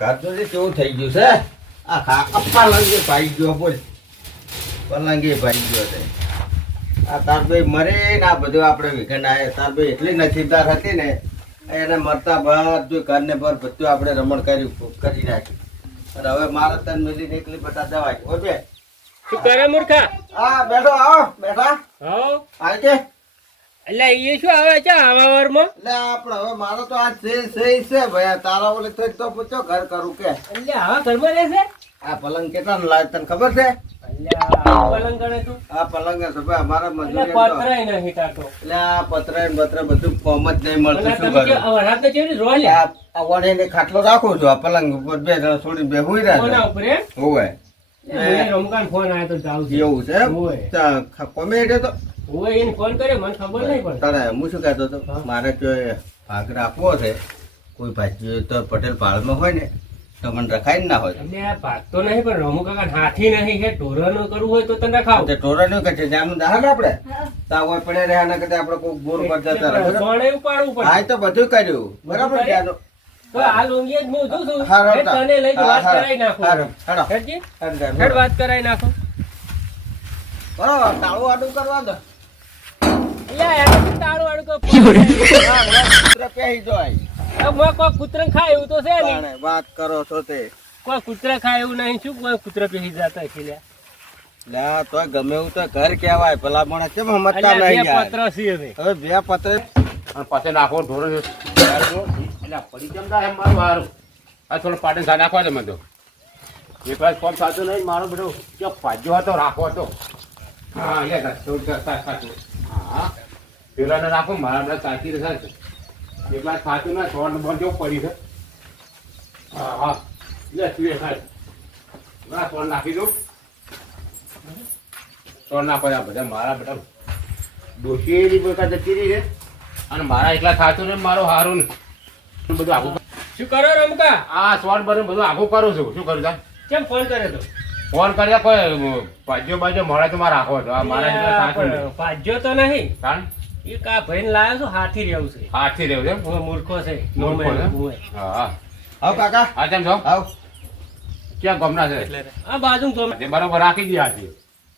ઘર કેવું થઈ ગયું છે આ પલંગે ભાઈ ગયો બોલ પલંગે ભાઈ ગયો છે આ તાર ભાઈ મરે ને આ બધું આપણે વિઘન આવે તાર ભાઈ એટલી નસીબદાર હતી ને એને મરતા બધું ઘર ને ભર બધું આપણે રમણ કરી નાખ્યું અને હવે મારે તન મિલીને એકલી બધા જવાય હો બે શું કરે મૂર્ખા? હા બેઠો આવો બેઠા હાઉ હાલ કે એટલે એ શું આવે છે આવાવરમાં? એટલે આપણે હવે મારો તો આ સહી છે ભાઈ તારા ઓલે થઈ તો પૂછો ઘર કરું કે એટલે આવા ઘરમાં રહે છે? આ પલંગ કેટલા લાગે તને ખબર છે? એટલે આ પલંગ ગણે તું? આ પલંગ છે ભાઈ અમારા એટલે મજૂરી પતરાય નહીં કાઢતો. એટલે આ પતરા ને બતરા બધું કોમ જ નહીં મળતું અને શું તમે કરું? આ વરાત ને કેવી રોલ લે? આ વણે ખાટલો રાખું છું આ પલંગ ઉપર બે જણા છોડીને બે હુઈ કોના રહ્યા ઉપર એમ? હોવે મને રમકાન ફોન આવ્યો તો જાઉં છું. એવું છે એમ? હોવે. કોમે એટલે તો હોવે, એને ફોન કર્યો મને ખબર નહીં પડે. તારે હું શું કહેતો હતો હા. મારે જો એ ભાગ રાખવો છે કોઈ ભાઈ તો પટેલ પાળમાં હોય ને તો મને રખાય ના હોય એટલે આ ભાગ તો નહીં પણ રમુ કાકા હાથી નહીં કે ઢોરાનું કરવું હોય તો તને રખાવ. તે ટોરા નું કે છે જાનું દાહન આપણે તા હોય પડે રહ્યા ના કરતા આપણે કોઈ બોર પર જતા રહે બરાબર? સોણે ઉપાડવું પડે. હા એ તો બધું કર્યું બરાબર બધું ત્યાંનું. તો આ લુંગી જ હું જોઉં છું. હારું, એ તને લઈ હા, વાત હારું, કરાઈ નાખું. હારું, હારું. હેડજી? અંદર, હેડ વાત કરાઈ નાખું. બરાબર તાળું આડું કરવા દો અલ્યા, એને શું તાળું વાળું કહો? હા, બરાબર. કૂતરા પહેરી જાય. હવે મોં કોઈ કૂતરાને ખાય એવું તો છે નહીં. તાણે વાત કરો છો તે કોઈ કૂતરા ખાય એવું નહીં. શું કોઈ કૂતરા પેહી જતા હશે લ્યા? લ્યા તોય ગમે એવું તો ઘર કહેવાય ભલા માણસ કેમ સમજતા અલ્યા, નહીં બે યાર પત્ર છે હવે. હવે બે પત્ર અને પછી નાખો ઢોરો એટલે પડી જમતા એમ મારું હારું આ થોડો પાટણ સા નાખવા દે મને તો એક વાર કોમ થતું નહીં મારો બધો જો ભાજ્યો હતો રાખો હતો હા લે સાચું હા પેલાને રાખો મારા બધા સાચી રહેશે એક વાર ખાતું ના છોડ બોલ જેવું પડી છે હા હા લે તું એ ખાય ના છોડ નાખી દઉં છોડ ના પડ્યા બધા મારા બધા ડોશી બધા જતી રહી છે અને મારા એકલા ખાતું ને મારું હારું ને બધું આખું શું કરો રમકા? આ શોર્ટ બને બધું આખું કરું છું શું કરું તા કેમ ફોન કર્યો તો? ફોન કર્યા કોઈ ભાજ્યો બાજ્યો મળે તો મારે રાખવો હતો આ મારા એકલા ખાતું પણ નહીં ભાજ્યો તો નહીં. કારણ એ કા ભાઈને લાવ્યો છું, હાથી રહેવું છે. હાથથી રહેવું છે એમ? હું મૂર્ખો છે. મૂર્ખો છે? હું. હા હા આવ કાકા હા કેમ છો આવ ક્યાં ગમના છે એટલે આ બાજુ તો તે બરોબર રાખી દે હાથી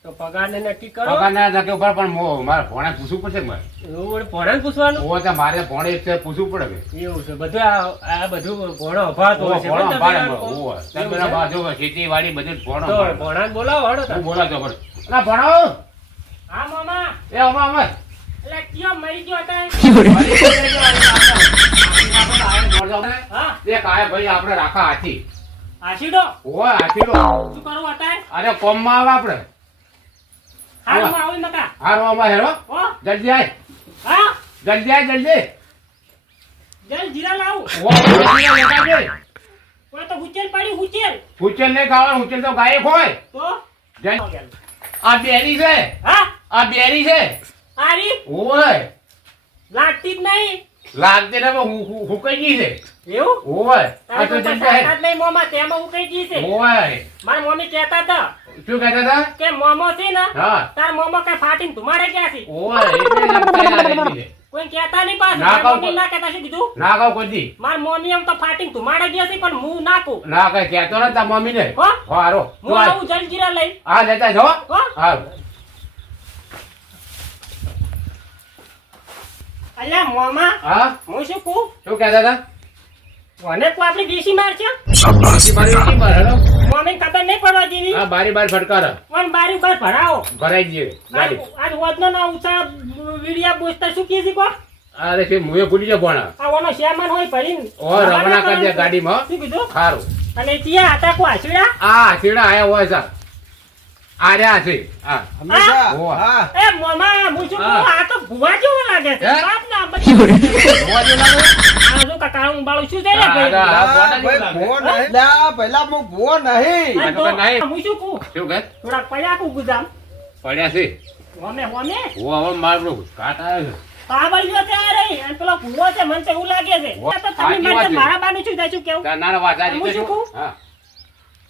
તો પગાર ને નક્કી કરો. પગાર ના ધકે ઉપર પણ મારે ભોણે પૂછવું પડશે કે મારે એવું ભોણાને પૂછવાનું? ઓ ત્યાં મારે ભોણે એક છે પૂછવું પડે કે એવું છે બધું આ બધું ભોણો અભાતો હોય છે. ભોણો પણ તમે અંબાડે આ કહો. ઓવો તમે એવું બધા છે? બાજુ ખેતીવાડી બધું ભોણો તો અંબાડે. ભોણાને બોલાવો હળો તાર. હું બોલાવતો પણ અલા ભણાવો હા મામા. એ અમાર અમાર એટલે કયો મરી ગયો હતા? હા એક આયા ભાઈ આપણે રાખા હાથી આશીડો ઓય હાથીડો શું કરવું હતા? અરે કોમમાં આવે આપણે હારું આવું નકા. હારો આમાં હેરો હો જલ્દી આય હા જલ્દી આય જલ્દી જલ જીરા લાવું. ઓ જલ્દી લેતા જઈ કોઈ તો હુચેલ પડી હુચેલ. હુચેલ નહીં ખાવાનું હુચેલ તો ગાયક હોય તો જલ આ બેરી છે હા આ બેરી છે આરી ઓય લાગતી જ નહીં. લાગતે ને હુકાઈ ગઈ છે એવું ઓય આ તારી તો કોઈ જલ્દી આય તાકાત નહીં મોમાં તેમાં ઉકળી ગઈ છે. ઓય મારા મમ્મી કહેતા હતા શું કહેતા હતા કે મોમો છે ને હા તાર મોમો કઈ ફાટીને ધુમાડે ગયા છે. ઓય એટલે લપટાઈ ના રહી છે કોઈ કહેતા નહીં પાછું. ના મારા કહું મમ્મી ના કહેતા શું કીધું? ના કહો કોઈ દી મારા મમ્મી એમ તો ફાટીને ધુમાડે ગયા છે પણ હું નાખું. ના કઈ કહેતો ને તાર મમ્મી ને હો હારો હું આવું જલજીરા લઈ. હા લેતા જો હો હા અલ્યા મોમા હા હું શું કહું? શું કહેતા હતા મને કો આપણી દેશી માર છે. બારી બારી બાર હેલો મમ્મી ખબર નહીં પડવા જેવી. હા બારી બાર ફટકાર પણ બારી ઉપર ભરાવો. ભરાઈ જઈએ ગાડી આજ વધનો ના ઉછા વીડિયા બોસતા શું કીધી કો? અરે કે મુએ ભૂલી જાવ ભણા આ ઓનો શેમાન હોય ભરીને. ઓ રવાના કરી દે ગાડીમાં શું કીધું? સારું અને ત્યાં હતા કો આશીડા? આ છેડા આયા હોય સર આ રહ્યા છે હા હંમેશા ઓહ. હા એ મોમા હું શું કહું? હા. આ તો ભુવા જેવો લાગે છે. હે? બાપ ના બચ્ચો. જોવા જેવું લાગે? આ જો કાકાળું બાળું શું છે લે હા, ભાઈ? હા. હા, ભાઈ, ભૂવો નહીં. લ્યા, પહેલા હું ભૂવો નહીં. આ આ તો તો નહીં. હું શું કહું? શું કહે થોડાક પયાકું ગુજામ. પડ્યા છે હોમે હોમે હું હવે મારું કાટ આવ્યો પાવળિયો છે આ રહી અને પેલો ભૂવો છે મને તો એવું લાગે છે. ભૂવો. આ તો તમે સાચી મને વાત તો છે. મારા બાનું શું થાય શું કેવું? છે ના ના વાત આ હું રીતે શું કહું? શું હા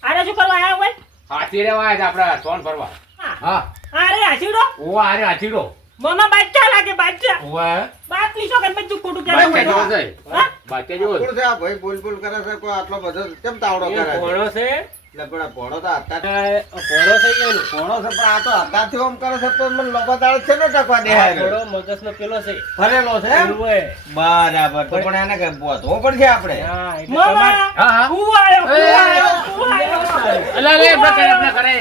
આરે શું કરવા આયા હોય? હાથી રેવા આવ્યા છે આપડા સોન ફરવા હા. હા અરે આશીડો ઓ અરે હાથીડો મોમાં બાદશાહ લાગે બાદશાહ. ઓવે બાપની છોકરાને બધું ખોટું બાચ્ચા કહેવાય. જેવો છે હા? બાચ્ચા જેવો છે. કોણ છે આ ભાઈ બોલ બોલ કરે છે કોઈ આટલો બધો કેમ તાવડો કરે છે ભોણો છે એટલે પણ આ ભોણો તો અત્યારે આ ભોણો થઈ ગયો ને. ભોણો છે પણ આ તો અત્યારથી ઓમ કરે છે તો મને લોકો તાળ છે ને ટકવા દે આ થોડો મગજનો પેલો છે ફરેલો છે એમ? ઓવે. બરાબર તો પણ એને કઈ બોધવો પડશે આપણે હા, એટલે મોમાં હા, હા. હું આયો, હું એ, આયો, હું આયો. અલા રે એમના કરે એમના કરે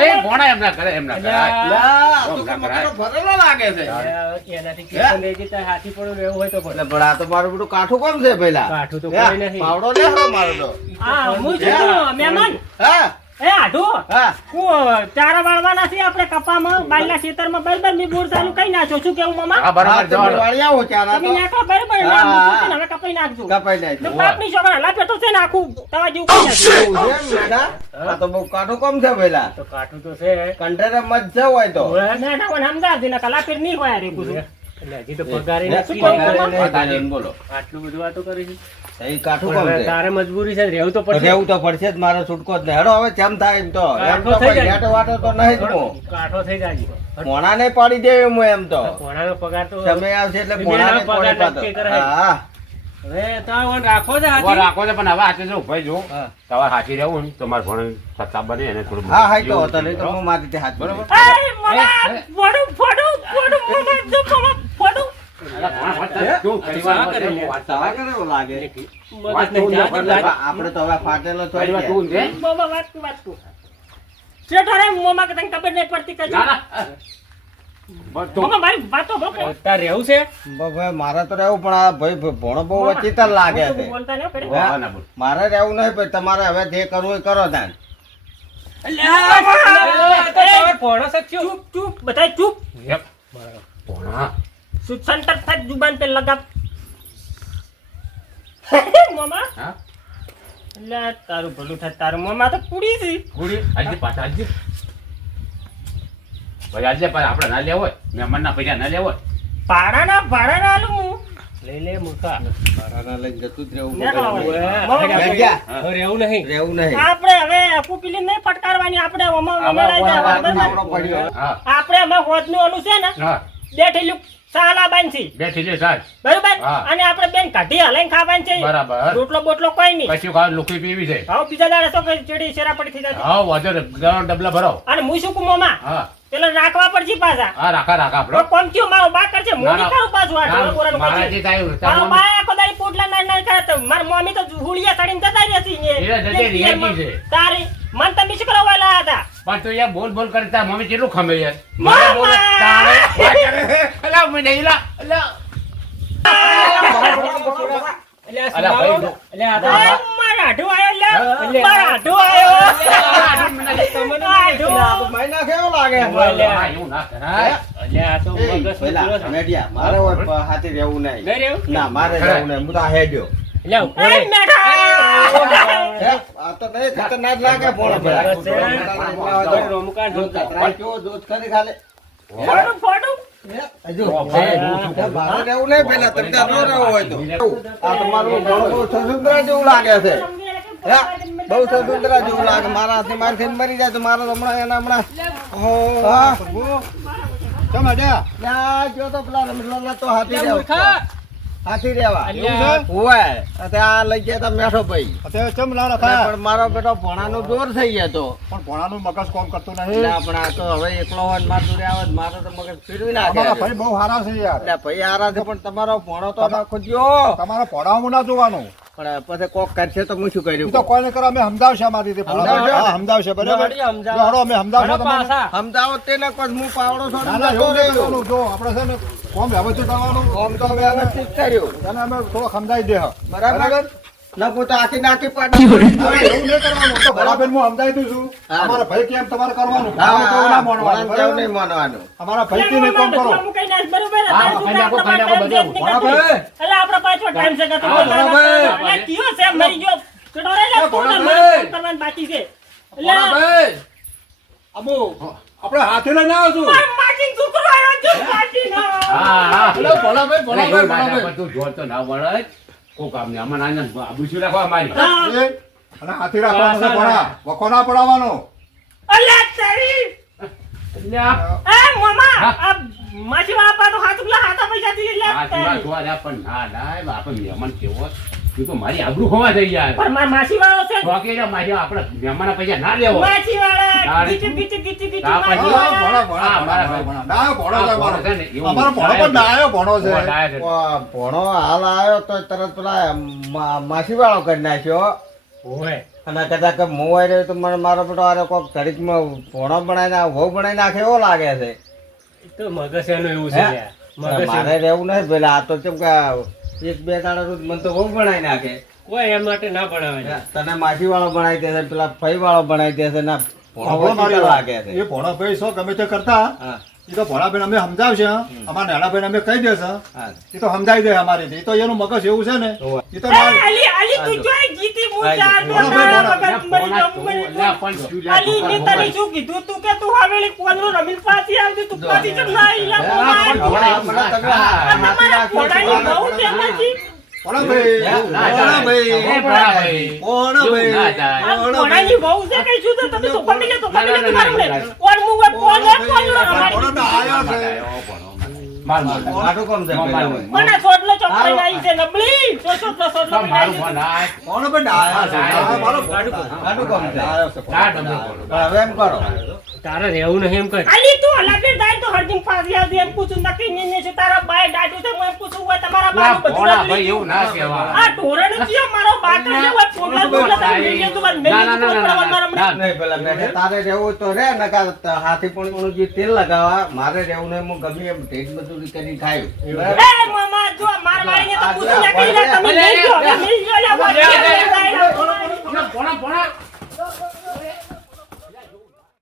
એ ભોણા એમના કરે એમના કરે અલ્યા. લા, આ તો ઓમ ના મગજનો કરાય. ફરેલો લાગે છે હવે એનાથી કીર્તન રહી જતા હાથી પડો રહેવું હોય તો એટલે પણ આ તો મારું બધું કાઠું કોમ છે પેલા કાઠું તો કોઈ નહીં. પાવડો લે હો મારો તો હા, હું છું મહેમાન. હા એ આઢો હા હું ચારા વાળવાના છે આપણે કપામાં બાયલા ખેતરમાં બરાબર મેં બોર ચાલુ કઈ નાખ્યો શું કેવું મામા હા બરાબર તમે જવાનું વાળી આવો ચારા તમે તો નાખો બરાબર હા, ના હા. મૂકું છું ને, હવે કપાઈ નાખજો કપાઈ નાખ્યું. ને બાપની છોકરા હલા પેટો છે ને આખું તવા જેવું કઈ નાખ્યું. એવું છે એમ બેટા? આ તો બહુ કાઠું કોમ છે પેલા તો કાઠું તો છે કંઠેરે મત છે હોય તો ઓવે. ના ના મને સમજાવજે ને કલા ફેર નહીં હોય રે કુછ. એટલે હજી તો પગારે ને નથી પગારે કર્યો. નહીં કર્યો, બોલો આટલું બધું વાતો કરી છે. એ કાઠું પણ કોમ હવે છે તારે મજબૂરી છે રહેવું તો પડશે. રહેવું તો પડશે જ મારે છૂટકો જ નહીં હેડો હવે જેમ થાય એમ તો કાઠો થઈ જાય. ઘેટો વાટો તો નહીં જ હું કાઠો થઈ જાય. પોણાને પાડી દે હું એમ તો ભોણાનો પગાર તો સમય આવશે એટલે બીજાના પોણાને પગાર પાડી નક્કી પાડો. કરે. હા હવે તો આ વણ રાખો છે ઉભો હાથી. રાખો છે પણ હવે હાથે જો ભાઈ જો હા. તમારે હાથી રહેવું ને તમારે ભણે સત્તા બને એને થોડું હા હા તો એવું હતો નહીં તો કરો. હું મારી રીતે હાથ બરોબર. બરોબર એ મામા ફોડું ફોડું ફોડું મામા જો મામા ફોડું. અલા, ભણા, ભણા, તું આ તો પરિવાર સા કરે માટે લે. વાત સવા કરે. કરે એવું લાગે મગજ નહીં જાતું લાગે. આપણે તો હવે ફાટેલો છો પરિવાર તું છે? મામા વાત તું શેઠ અરે મામા કે તને ખબર નહીં પડતી કે ના, ના. બસ તું. મામા મારી વાતો બકો તાર રહેવું છે ભાઈ મારે તો રહેવું પણ આ ભાઈ ભણો બહુ વચિતર લાગે છે બોલતા નહીં કરે. હા, ના બોલ. મારે રહેવું નહીં ભાઈ તમારે હવે જે કરવું એ કરો તાન ભોણો છે ક્યું? ચૂપ ચૂપ બધાય ચૂપ યપ. ભણા. સુસંતર થાય જુબાન पे લગામ મામા હા? લે તારું ભલું થાય તારું મામા તો કુડી છે કુડી, આજે પાછા આજે. ભાઈ આજે પાછા આપણે ના લેવો હોય. મહેમાનના પૈસા ના લેવો હોય. ભાડાના આલું હું લઈ લે મૂર્ખા. મારાના લઈને જતું જ રહેવું ના ખાવા પડે. હોય. ઓવે. બેઠ ગયા. હવે રહેવું નહીં. રહેવું નહીં આપણે હવે કુપીલી નહીં ફટકારવાની આપણે ઓમાં આમાં લડાઈ જાય, આમાં બરાબર? આપણો પડ્યો હા, આપણે આમાં હોદનું ઓલું છે ને હા. બેઠેલું સાલા બાંધી બેઠી છે સાહેબ. બરાબર હા. અને આપણે બેન કાઢી હલાઈને ખાવાની છે બરાબર. રોટલો બોટલો કોઈ નહીં કશું ખાવા લુખી પીવી છે. હવે બીજા દાડે તો કઈ ચેડી શેરા પડી થઈ જાય હા, વાંધો નહીં. દવાનો ડબલા ભરો. અને હું શું કહું મામા હા, પેલા રાખવા પડશે પાછા હા, રાખા આપણો. કોમ થયું મારો બા કરશે ના, મોડી ના. કરું પાછું આ ઢોર બોરાનું મારા કરશે. જે થાય એવું. મારો તારું બા આખો દાડી પોટલા ના કરે તો મારી મમ્મી તો હુલિયા કાઢીને જતા રહેતી ને. એ જજે રિયાજી છે. તારી મન તમે શું કરવા વાળા હતા પણ તું યાર બોલ બોલ કરતા મમ્મી કેટલું ખમે યાર. મામા! મારે બોલે તારે વાત કરે. અલા, મેં નહીં લા. અલા. એટલે આ અલા, ભાઈ, સુનાવો. એટલે આ તો એ મારા હાડું આયો લે એટલે- મારા હાડું આયો તમને હાડું. આ તો મહિના કેવો લાગે એટલે હા, એવું ના કરાય. એટલે આ તો એ, મગજનો પેલા, પેલો છે. મેડિયા, મારે હોય હાથે રહેવું નહીં નહીં રહેવું? ના મારે રહેવું નહીં હું તો આ હેડ્યો એટલે આ ઉભો એ રહે. મેઠા હે? આ તો નહીં ખતરનાક લાગે ભોળો પેલા. હવે રોમકાન જોતા. કતરાય કેવો જોત ખરી ખાલી. ફોડું ફોડું હે? હજુ. મારે રહેવું નહીં પેલા તમને ન રહેવું હોય તો આ તમારું ભોળો બહુ સસુંદરા જેવું લાગે છે હે? બહુ સસુંદરા જેવું લાગે મારા હાથે મારી થઈને મરી જાય તો મારે હમણાં એના હમણાં ઓહો. ના, જો તો પેલા રમઝાનના તો હાથી એટલે રહેવા. મૂર્ખા. હાથી રહેવા અલ્યા. હોય ત્યાં લઈ ગયા તા મેઠો ભાઈ પણ મારો બેટો ભણાનો જોર થઈ ગયો તો પણ ભણાનું મગજ કોમ કરતું એટલે નહીં આપણે આ તો હવે એકલો હોય ને માર જોડે આવે તો મારો તો મગજ ફેરવી નાખે અમારા ભાઈ બહુ સારા છે યાર એટલે ભાઈ આરા છે પણ તમારો ભણો તો નાખો જો તમારે ભણાવવું ના જોવાનું પણ પછી કોક કરશે તો હું શું એ તો કર્યું કોઈને કરો અમે સમજાવશે અમારી રીતે સમજાવશે? હા સમજાવશે બરાબર વળી સમજાવો. જો હળો અમે સમજાવશે હળો તમને પાછા. સમજાવો તેને કોઈ હું પાવડો ના છોડી ના જતો એવું નહીં રહ્યો. કરવાનું. જો આપણે છે ને કોમ વ્યવસ્થિત કરવાનું આમ તો હવે વ્યવસ્થિત કર્યું તેને અમે થોડો સમજાવી દે બરાબર નકુ તો આખી નાખી પાડી એવું નહીં કરવાનું તો બરાબર હું સમજાવી દઉં છું હા. અમારા ભાઈ કેમ તમારે કરવાનું હા, ભણાવું તો ના ભણાવું માનવાનું કેવું બરાબર? નહીં માનવાનું અમારા ભાઈ થી નહીં કોમ કરો કઈ ના બરોબર હા, તારું કઈ નાખો, આપણા કઈ નાખો, પાસે બધું. ટાઈમ છે કે તું? એટલે આપણા પાસે ટાઈમ છે કે તું હા, બોલતા બરાબર. નથી? એટલે કયો છે મરી ગયો ચડો રે લે, તું ને બરાબર. મારે કામ કરવાનું બાકી છે એટલે આપણે હાથે લઈને આવો છું માર માટી છોકરો આવ્યો છે માટીનો. હા, હા. ભલા ભાઈ, ભલા અરે, ભાઈ, એવું ભલા ના ભાઈ. તું જોર તો ના વળે. કોક આમને આમાં નાના આબુસી રાખવા અમારી. હા. અને હાથી રાખવાનું છે ભણા વખો ના પડાવવાનો અલ્યા તારી એટલે આ એ મામા હા. આ માછી સાચી વાત જોવા જાય પણ ના ના એ બાપા મહેમાન કેવો તું તો મારી આબરૂ હોવા થઈ યાર પણ મારા માસી વાળો છે શોખે છે મારી આપણે મહેમાનના પૈસા ના લેવો માસી વાળા તારે- ગીચી આ માસી પછી- વાળા. ડાયો ભણો છે ભણો અમારો. છે ને, એવું અમારો ભણો પણ ડાયો ભણો છે. ડાયો છે. ભણો હાલ આવ્યો તો તરત પેલા માસી વાળો કરી નાખ્યો ઓય અને કદાચ મોવાઈ રહ્યો તો મને મારો બેટો આરે કોક ઘડીકમાં ભણો બનાવીને વહુ બનાવી નાખે એવો લાગે છે એ તો મગજ એનું એવું છે હે? યાર. મગજ મારે એનું. રહેવું નહીં પેલા આ તો કેમ કે એક બે દાડા રોજ મને તો વહુ બનાવી નાખે કોઈ એમ માટે ના ભણાવે છે. તને માસી વાળો બનાવી દેશે પેલા ફઈ વાળો બનાવી દેશે ને ભણો ભણો મારી ઓછો વાત. લાગે છે એ ભણો ભાઈ શું ગમે તે કરતા હા એ તો ભણાભાઈ અમે સમજાવશે અમારા નાના ભાઈ અમે કહી દેશે હા એ તો સમજાવી દે અમારી એ તો એનું મગજ એવું છે ને હોવે. એ તો એ, આલી તું જોઈ જીતી હું ચાર ભણો દોડા ભાઈ, ભણો. વગર મરી જાઉં, મરી જાઉં. આલી મેં તને શું કીધું તું કે તું હવેલી કોનનું રમીને પાછી આવતી તું પાછી કેમ ના આઈ લા પણ ભગવાન? હમણાં તમે આ તમારા ઘોડાની બહુ તેમાંથી ભણાભાઈ, ભણાભાઈ, ભણાભાઈ. આ ઘોડાની બહુ છે કઈ શું તો તમે તો ખોટી ગયા તો ખોટી ગયા તમારું ને કોણ મુવે કોણ હે, કોણ નો રમાડી ભણો ડાયો છે. આટલું કોમ છે પેલા હોય. મને સોટલો ચોપડી નાઈ છે નબળી સોટલો નાઈ છે ભણાભાઈ ડાયો છે. મારો આટલું કોમ છે ડાયો છે. પણ હવે એમ કરો તારે રહેવું નહીં એમ કર આલી તું હલાફે દાય તો હરદિન ફાસી આવતી એમ પૂછું નક્કી ને છે તારા બાય દાડું છે હું એમ પૂછું હોય તમારા બાનું બધું ભાઈ એવું ના કહેવાય આ ઢોરણ જીઓ મારો બાકર જે હોય પોટલા પોટલા તમે મેલ્યો તો મેલ્યો ના, ના, ના, ના, ના. નહીં પેલા બેઠે તારે રહેવું તો રે નકા હાથી પણ જે તેલ લગાવવા મારે રહેવું નહીં હું ગમે એમ ઢેક મજૂરી કરી ખાયું બરાબર? એ મામા જો માર મારીને તો પૂછું નક્કી તમે મેલ્યો મેલ્યો ભણા ભણા